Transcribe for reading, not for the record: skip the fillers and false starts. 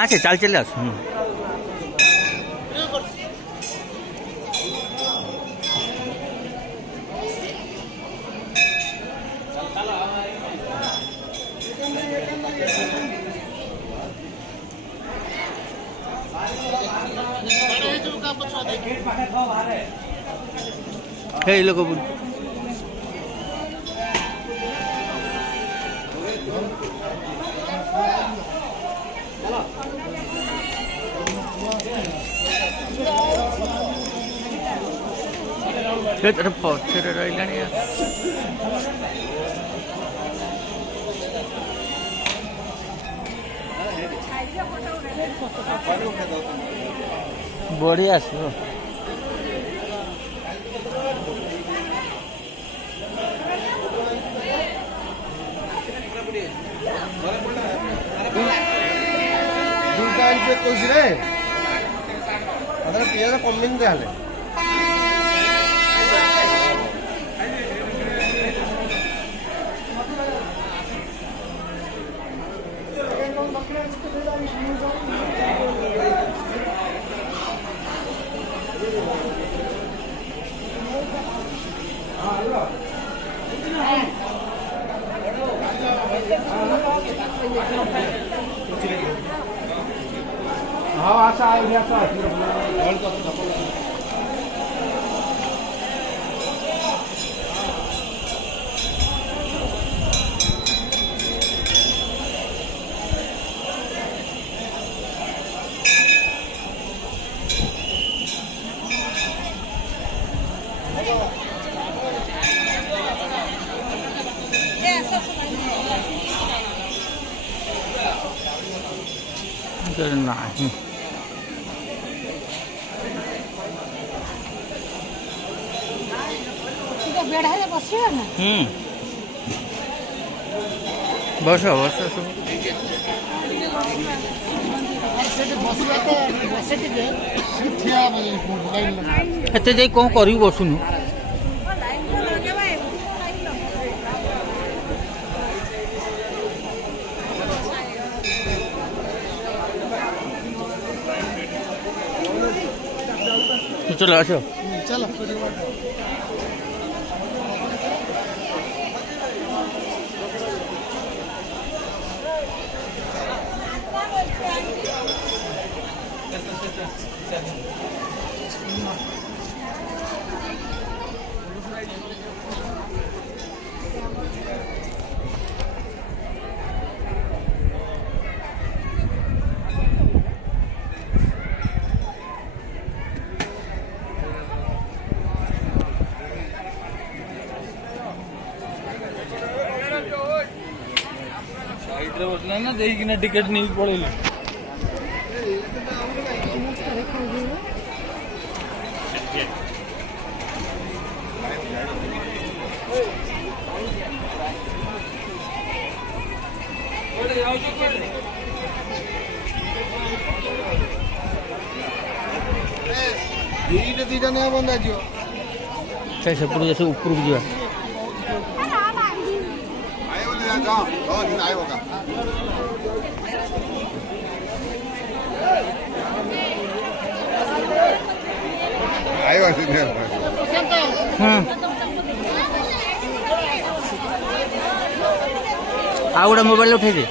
আছে চাল চলে আস। এই লোক ପଛରେ ରହିଲାଣି। ବଢ଼ିଆ ଆସିବ। କହୁଛିରେ ପିଆଜ କମିନି ତାହେଲେ ହଁ ଆସ ଆସ ନାହିଁ ବସ ବସ ଏତେ ଯାଇ କ'ଣ କରିବୁ ବସୁନୁ। चलो आसो चलो बसला ना देखना टिकट नहीं पड़े दीटा नहीं बंदा जो से ऊपर जा आ गोटे मोबाइल उठे दे